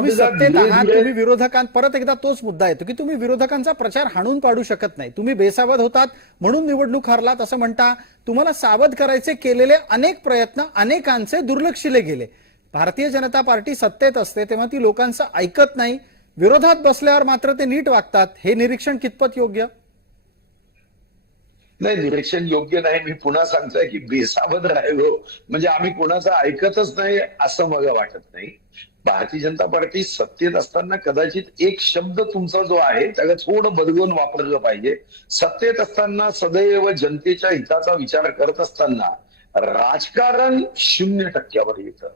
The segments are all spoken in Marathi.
तुम्ही सत्तेत आहात तुम्ही विरोधकांत परत एकदा तोच मुद्दा येतो की तुम्ही विरोधकांचा प्रचार हाणून पाडू शकत नाही. तुम्ही बेसावध होतात म्हणून निवडणूक हरलात असं म्हणता. तुम्हाला सावध करायचे केलेले अनेक प्रयत्न अनेकांचे दुर्लक्षिले गेले. भारतीय जनता पार्टी सत्तेत असते तेव्हा ती लोकांचं ऐकत नाही. विरोधात बसल्यावर मात्र ते नीट वागतात. हे निरीक्षण कितपत योग्य? नाही निरीक्षण योग्य नाही. मी पुन्हा सांगतोय की बेसावध राहिलो हो. म्हणजे आम्ही कोणाचं ऐकतच नाही असं मला वाटत नाही. भारतीय जनता पार्टी सत्तेत असताना कदाचित एक शब्द तुमचा जो आहे त्याला थोडं बदलून वापरलं पाहिजे. सत्तेत असताना सदैव जनतेच्या हिताचा विचार करत असताना राजकारण शून्य टक्क्यावर येतं.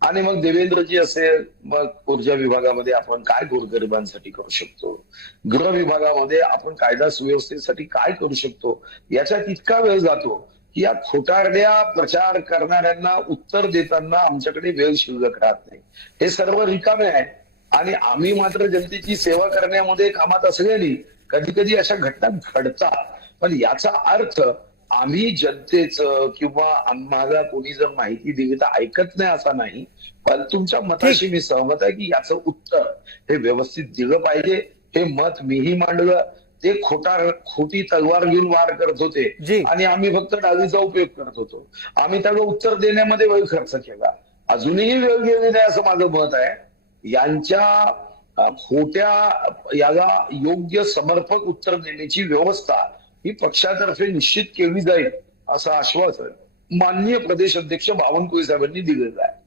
आणि मग देवेंद्रजी असेल मग ऊर्जा विभागामध्ये आपण काय गोरगरिबांसाठी करू शकतो? गृह विभागामध्ये आपण कायदा सुव्यवस्थेसाठी काय करू शकतो? याच्यात इतका वेळ जातो की या खोटारड्या प्रचार करणाऱ्यांना उत्तर देताना आमच्याकडे वेळ शिल्लक राहत नाही. हे सर्व रिकामे आहे. आणि आम्ही मात्र जनतेची सेवा करण्यामध्ये कामात असलेली कधी कधी अशा घटना घडतात. पण याचा अर्थ आम्ही जनतेचं किंवा आम्हाला कोणी जर माहिती दिली तर ऐकत नाही असा नाही. पण तुमच्या मताशी मी सहमत आहे की याचं उत्तर हे व्यवस्थित दिलं पाहिजे. हे मत मीही मांडलं. ते खोटा खोटी तलवार घेऊन वार करत. होते. आणि आम्ही फक्त डावीचा उपयोग करत होतो. आम्ही त्याला उत्तर देण्यामध्ये वेळ खर्च केला. अजूनही वेळ गेली नाही असं माझं मत आहे. यांच्या खोट्या याला योग्य समर्पक उत्तर देण्याची व्यवस्था ही पक्षातर्फे निश्चित केली जाईल असं आश्वासन माननीय प्रदेश अध्यक्ष बावनकुळे साहेबांनी दिलेलं आहे.